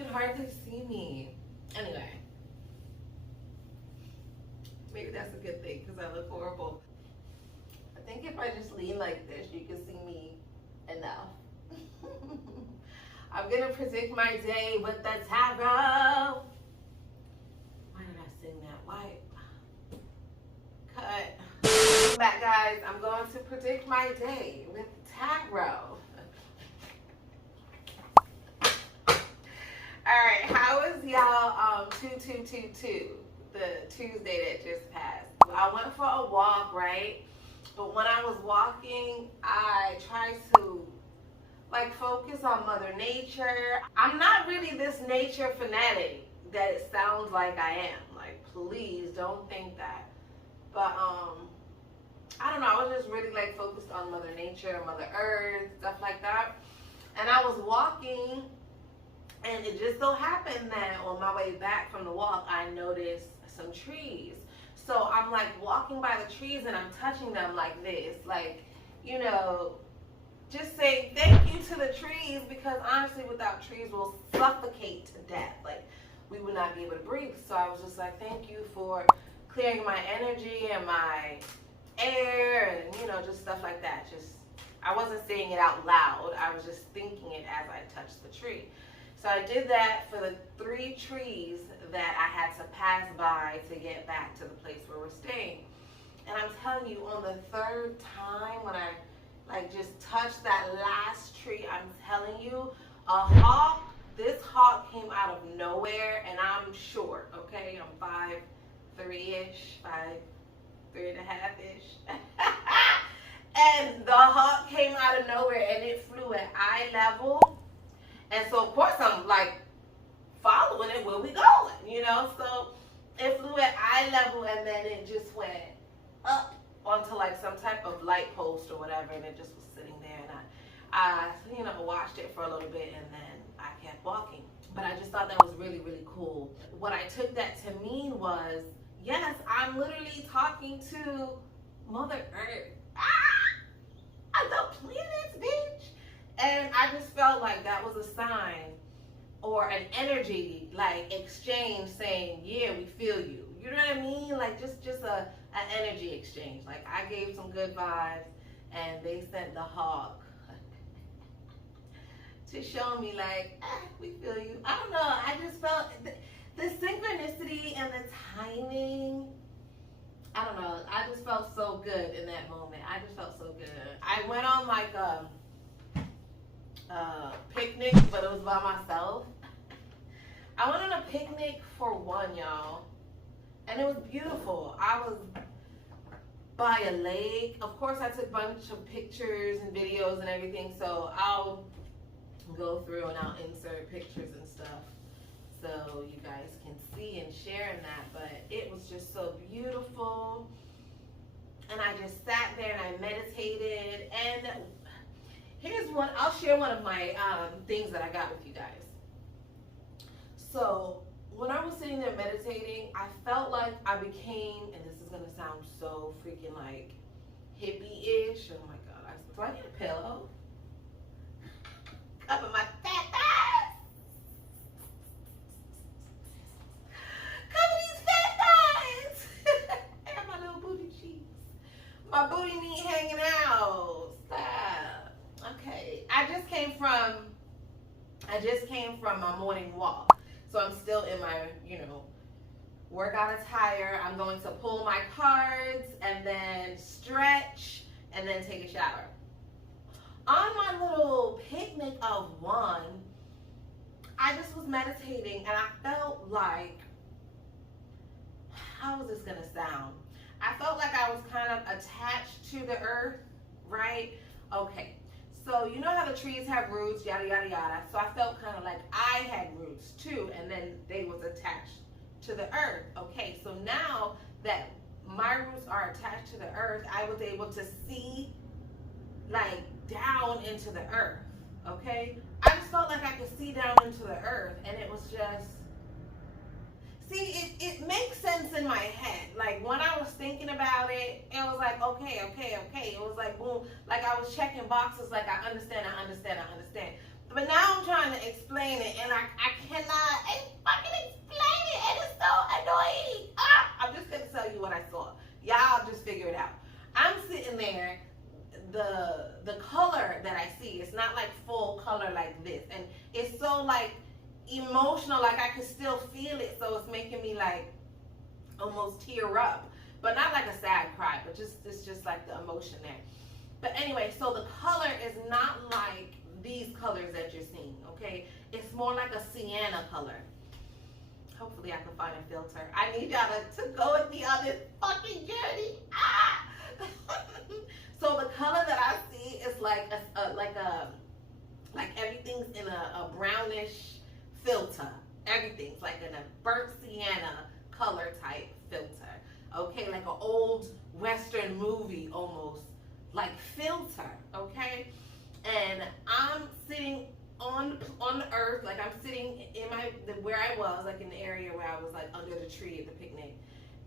You can hardly see me. Anyway, maybe that's a good thing because I look horrible. I think if I just lean like this, you can see me enough. I'm gonna predict my day with the tarot. Why did I sing that? Why? Cut. Welcome back, guys. I'm going to predict my day with tarot. Alright, how was y'all 2222, the Tuesday that just passed? I went for a walk, right? But when I was walking, I tried to focus on Mother Nature. I'm not really this nature fanatic that it sounds like I am. Like, please don't think that. But I don't know, I was just really focused on Mother Nature, Mother Earth, stuff like that. And I was walking, and it just so happened that on my way back from the walk, I noticed some trees. So I'm walking by the trees and I'm touching them like this, just saying thank you to the trees, because honestly, without trees, we'll suffocate to death. We would not be able to breathe. So I was just thank you for clearing my energy and my air and, just stuff like that. I wasn't saying it out loud. I was just thinking it as I touched the tree. So I did that for the 3 trees that I had to pass by to get back to the place where we're staying. And I'm telling you, on the 3rd time when I just touched that last tree, I'm telling you, this hawk came out of nowhere, and I'm short, okay? I'm 5'3"-ish, 3.5"-ish. And the hawk came out of nowhere, and it flew at eye level. And so, of course, I'm following it, where we going, So it flew at eye level, and then it just went up onto some type of light post or whatever, and it just was sitting there. And I watched it for a little bit, and then I kept walking. But I just thought that was really, really cool. What I took that to mean was, yes, I'm literally talking to Mother Earth. The planets, bitch. And I just felt like that was a sign or an energy exchange saying, yeah, we feel you. You know what I mean? Just an energy exchange. I gave some good vibes, and they sent the hawk to show me we feel you. I don't know. I just felt the synchronicity and the timing. I don't know. I just felt so good in that moment. I just felt so good. I went on picnic, but it was by myself. I went on a picnic for one, y'all, and it was beautiful. I was by a lake. Of course, I took a bunch of pictures and videos and everything, so I'll go through and I'll insert pictures and stuff so you guys can see and share in that. But it was just so beautiful, and I just sat there and I meditated. And here's one, I'll share one of my things that I got with you guys. So when I was sitting there meditating, I felt like I became, and this is going to sound so freaking hippie-ish. Oh my God, do I need a pillow? Cover my fat thighs. Cover these fat thighs. I got my little booty cheeks. My booty meat hanging out. Stop. Okay, I just came from my morning walk, so I'm still in my workout attire. I'm going to pull my cards and then stretch and then take a shower. On my little picnic of one, I just was meditating, and I felt how is this gonna sound? I felt like I was kind of attached to the earth, right? Okay. So you know how the trees have roots, yada, yada, yada. So I felt kind of like I had roots too, and then they was attached to the earth. Okay, so now that my roots are attached to the earth, I was able to see down into the earth, okay? I just felt like I could see down into the earth, and it was just, see, it makes sense in my head. When I was thinking about it, it was okay. It was boom, I was checking boxes, I understand. But now I'm trying to explain it, and I cannot emotional, like I can still feel it, so it's making me like almost tear up, but not like a sad cry, but just it's just like the emotion there. But anyway, so the color is not like these colors that you're seeing, okay? It's more like a sienna color. Hopefully I can find a filter. I need y'all to go with me on this fucking journey. Ah! So the color that I see is like everything's in a brownish filter. Everything's like in a burnt sienna color type filter. Okay, like an old Western movie almost, like filter, okay? And I'm sitting on the earth, like I'm sitting in where I was, like in the area where I was like under the tree at the picnic,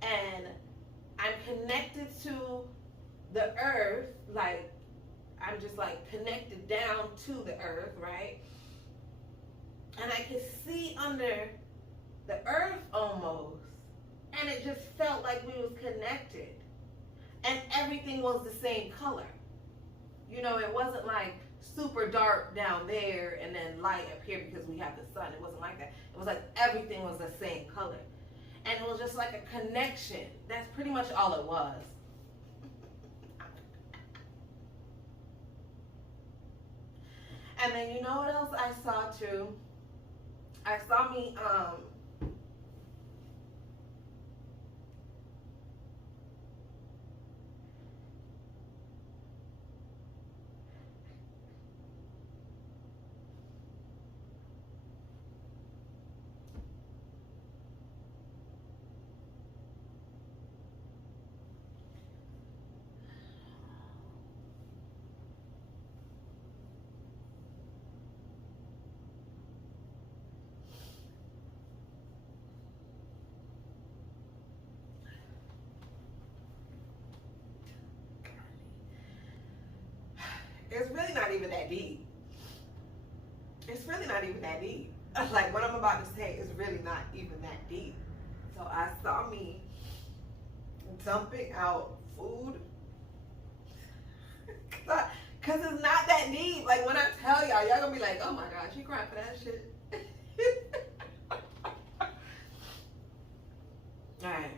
and I'm connected to the earth, like I'm just like connected down to the earth, right? And I could see under the earth almost, and it just felt like we was connected, and everything was the same color. You know, it wasn't like super dark down there and then light up here because we have the sun. It wasn't like that. It was like everything was the same color. And it was just like a connection. That's pretty much all it was. And then you know what else I saw too? I saw me it's really not even that deep. It's really not even that deep. Like what I'm about to say is really not even that deep. So I saw me dumping out food. Cause it's not that deep. Like when I tell y'all gonna be like, oh my gosh, she cried for that shit. Alright.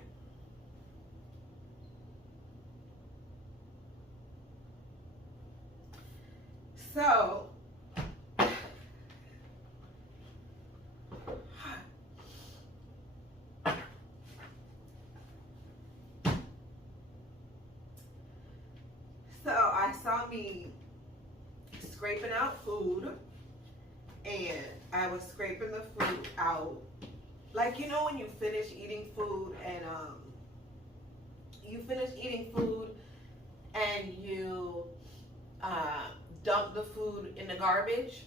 So I saw me scraping out food, and I was scraping the food out. Like, you know when you finish eating food and you dump the food in the garbage,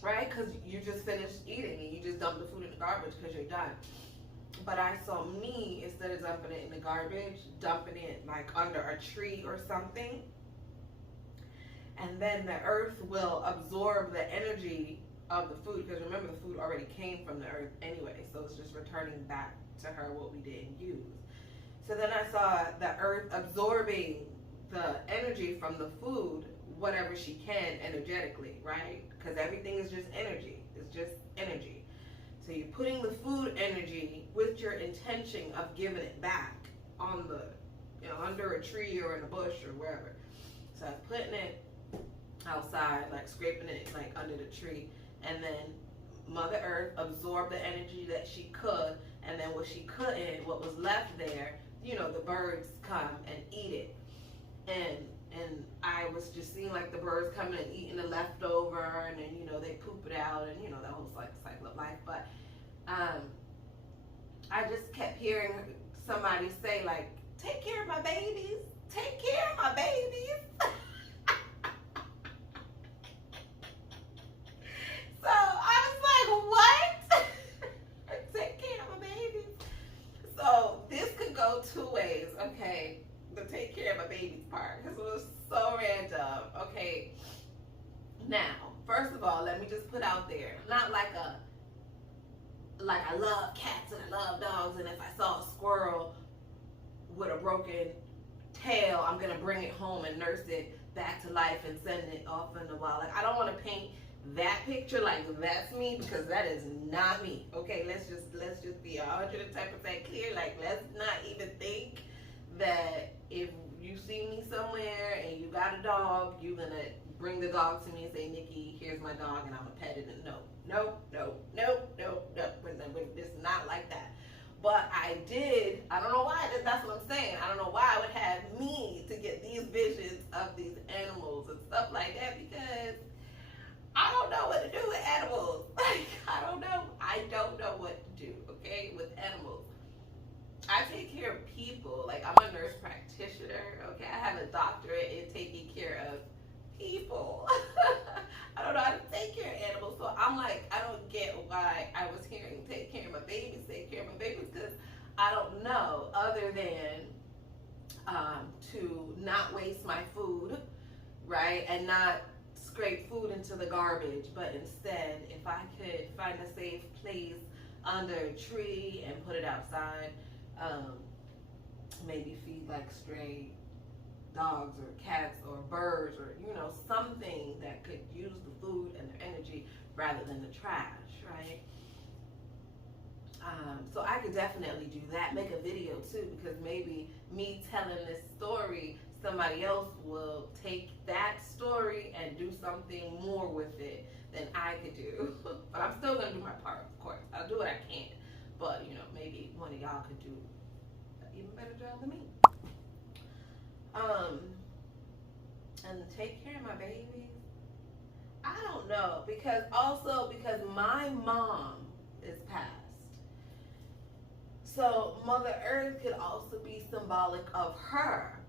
right? Because you just finished eating and you just dump the food in the garbage because you're done. But I saw me, instead of dumping it in the garbage, dumping it like under a tree or something. And then the earth will absorb the energy of the food, because remember the food already came from the earth anyway, so it's just returning back to her what we didn't use. So then I saw the earth absorbing the energy from the food, whatever she can energetically, right? Because everything is just energy. It's just energy. So you're putting the food energy with your intention of giving it back on the, you know, under a tree or in a bush or wherever. So I'm putting it outside, like scraping it like under the tree, and then Mother Earth absorbed the energy that she could, and then what she couldn't, what was left there, you know, the birds come and eat it. And I was just seeing like the birds coming and eating the leftover, and then, you know, they poop it out, and, you know, that whole cycle of life. But I just kept hearing somebody say, like, take care of my babies, take care of my babies. So I was like, what? Take care of my babies. So this could go two ways, okay? The take care of my babies part, because it was so random. Okay, now first of all, let me just put out there, not like I love cats and I love dogs, and if I saw a squirrel with a broken tail, I'm gonna bring it home and nurse it back to life and send it off in the wild. Like, I don't want to paint that picture like that's me, because that is not me. Okay, let's just be 110% clear. Like, let's not even think that if you see me somewhere and you got a dog, you're gonna bring the dog to me and say, Nikki, here's my dog, and I'm gonna pet it. And no. It's not like that. But I don't know why, that's what I'm saying. I don't know why I would have me to get these visions of these animals and stuff like that, because I don't know what to do with animals. Like, I don't know what to do, okay, with animals. I take care of people. Like, I'm a nurse practitioner, okay? I have a doctorate in taking care of people. I don't know how to take care of animals. So I'm like, I don't get why I was hearing take care of my babies, because I don't know, other than to not waste my food, right? And not scrape food into the garbage, but instead, if I could find a safe place under a tree and put it outside, maybe feed like stray dogs or cats or birds, or something that could use the food and their energy rather than the trash, right? So I could definitely do that, make a video too, because maybe me telling this story, somebody else will take that story and do something more with it than I could do. But I'm still gonna do my part, of course. I'll do what I can. But maybe one of y'all could do an even better job than me. And take care of my babies. I don't know, because my mom is passed. So Mother Earth could also be symbolic of her.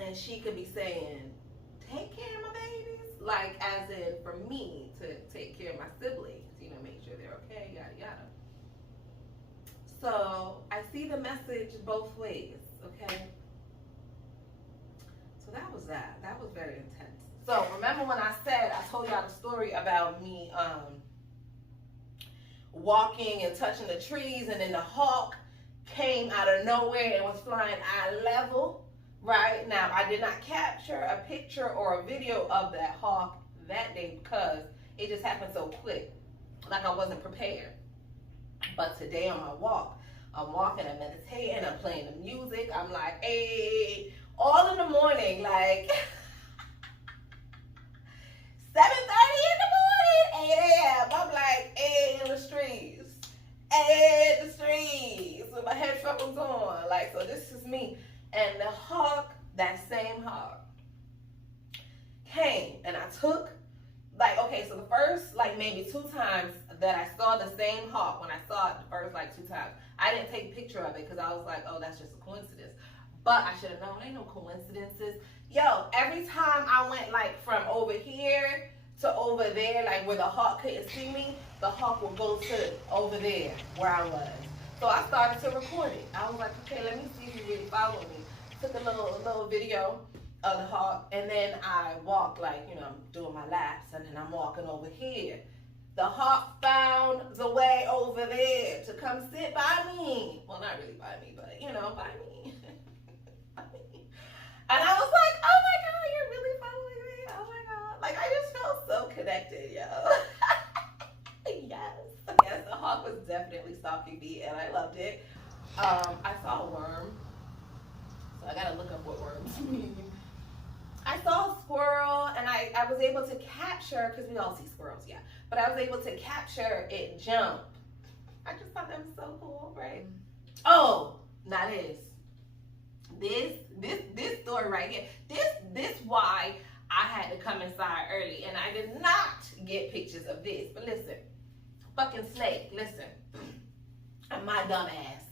And she could be saying, take care of my babies. Like, as in for me to take care of my siblings, make sure they're okay, yada, yada. So I see the message both ways, okay? So that was that. That was very intense. So remember when I told y'all the story about me walking and touching the trees, and then the hawk came out of nowhere and was flying eye level, right? Now, I did not capture a picture or a video of that hawk that day because it just happened so quick, like I wasn't prepared. But today on my walk, I'm walking, I'm meditating, I'm playing the music, I'm like, hey, all in the morning, like 7:30 in the morning, 8 a.m. I'm like, hey, in the streets, with my headphones on, like, so this is me. And the hawk, that same hawk, came, and I took, like, okay, so the first, like, maybe 2 times that I saw the same hawk, when I saw it the first, like, 2 times, I didn't take a picture of it because I was like, oh, that's just a coincidence. But I should have known, ain't no coincidences. Yo, every time I went, like, from over here to over there, like, where the hawk couldn't see me, the hawk would go to over there where I was. So I started to record it. I was like, okay, let me see if you really follow me. Took a little video of the hawk, and then I walked, like, I'm doing my laps, and then I'm walking over here. The hawk found the way over there to come sit by me. Well, not really by me, but, by me. And I was like, oh my God, you're really following me? Oh my God. Like, I just felt so connected, yo. Yes, the hawk was definitely stalking me, and I loved it. I saw a worm. So I gotta look up what worms mean. I saw a squirrel, and I was able to capture, because we all see squirrels, yeah. But I was able to capture it jump. I just thought that was so cool, right? Oh, now this story right here. This why I had to come inside early, and I did not get pictures of this. But listen, fucking snake, listen. My dumb ass.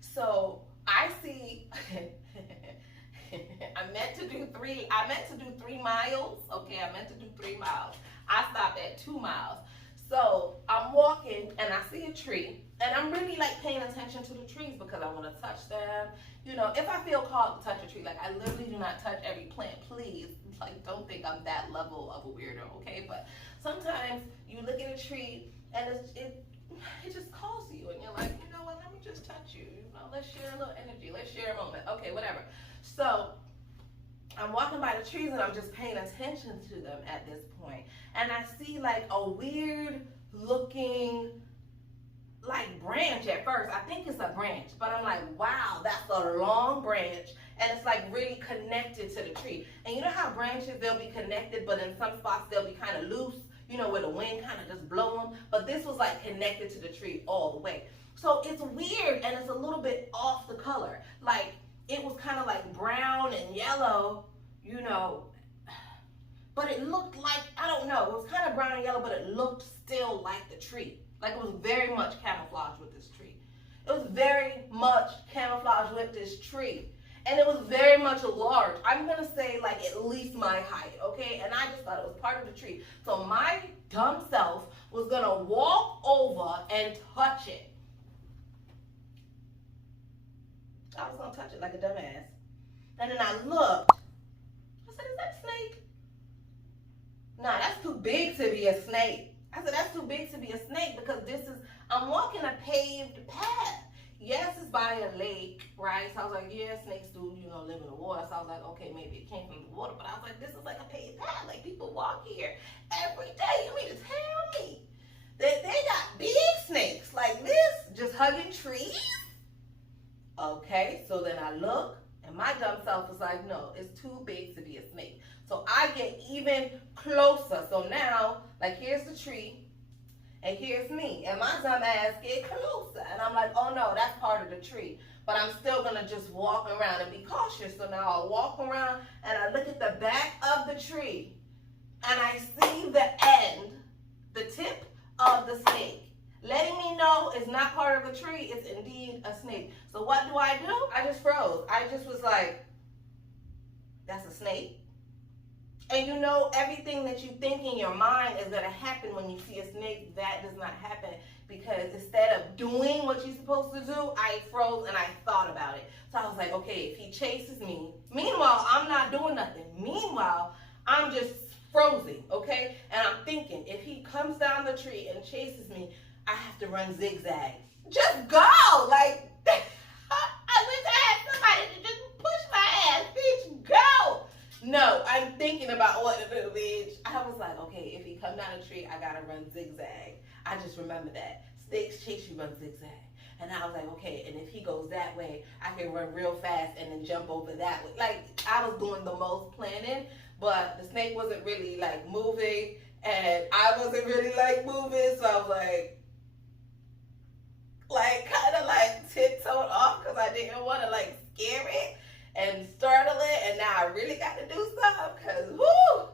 So I see. I meant to do 3 miles. Okay, I meant to do 3 miles. I stopped at 2 miles. So I'm walking and I see a tree, and I'm really like paying attention to the trees because I want to touch them. If I feel called to touch a tree, like I literally do not touch every plant, please. Like, don't think I'm that level of a weirdo, okay? But sometimes you look at a tree and it just calls you, and you're like, you know what? Let me just touch you. Let's share a little energy. Let's share a moment. Okay, whatever. So I'm walking by the trees and I'm just paying attention to them at this point. And I see like a weird looking like branch at first. I think it's a branch, but I'm like, wow, that's a long branch, and it's like really connected to the tree. And you know how branches, they'll be connected, but in some spots they'll be kind of loose, you know, where the wind kind of just blow them. But this was like connected to the tree all the way. So it's weird, and it's a little bit off the color. Like it was kind of like brown and yellow, you know, but it looked like, I don't know, it was kind of brown and yellow, but it looked still like the tree. Like it was very much camouflaged with this tree. It was very much camouflaged with this tree. And it was very much large. I'm going to say like at least my height, okay? And I just thought it was part of the tree. So my dumb self was going to walk over and touch it. I was going to touch it like a dumbass. And then I looked. I said, is that a snake? Nah, that's too big to be a snake. I said, that's too big to be a snake because I'm walking a paved path. Yes, it's by a lake, right? So I was like, yeah, snakes do, you know, live in the water. So I was like, okay, maybe it came from the water. But I was like, this is like a paved path. Like people walk here every day. You mean to tell me that they got big snakes like this just hugging trees? Okay, so then I look and my dumb self is like, no, it's too big to be a snake. So I get even closer. So now, like here's the tree and here's me. And my dumb ass get closer. And I'm like, oh no, that's part of the tree. But I'm still gonna just walk around and be cautious. So now I'll walk around and I look at the back of the tree and I see the end, the tip of the snake, letting me know it's not part of the tree, it's indeed a snake. So what do? I just froze. I just was like, that's a snake? And you know, everything that you think in your mind is going to happen when you see a snake, that does not happen. Because instead of doing what you're supposed to do, I froze and I thought about it. So I was like, okay, if he chases me, meanwhile, I'm not doing nothing. Meanwhile, I'm just frozen, okay? And I'm thinking, if he comes down the tree and chases me, I have to run zigzag. Just go! Like, I wish I had somebody to just push my ass, bitch, go! No, I'm thinking about what to do, bitch. I was like, okay, if he come down the tree, I gotta run zigzag. I just remember that. Snakes chase you, run zigzag. And I was like, okay, and if he goes that way, I can run real fast and then jump over that way. Like, I was doing the most planning, but the snake wasn't really, like, moving, and I wasn't really, like, moving, so I was like, kind of, like, tiptoed off because I didn't want to, like, scare it and startle it, and now I really got to do something, because, whoo,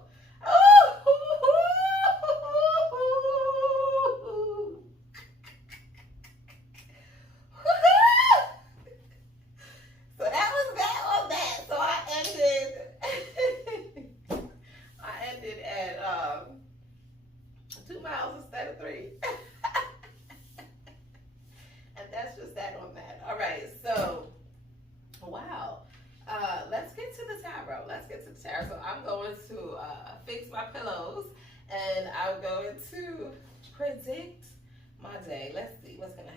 so that was that on that. So I ended at 2 miles instead of 3. And that's just that on that. All right, so wow. Let's get to the tarot. So I'm going to fix my pillows, and I'm going to predict my day. Let's see what's going to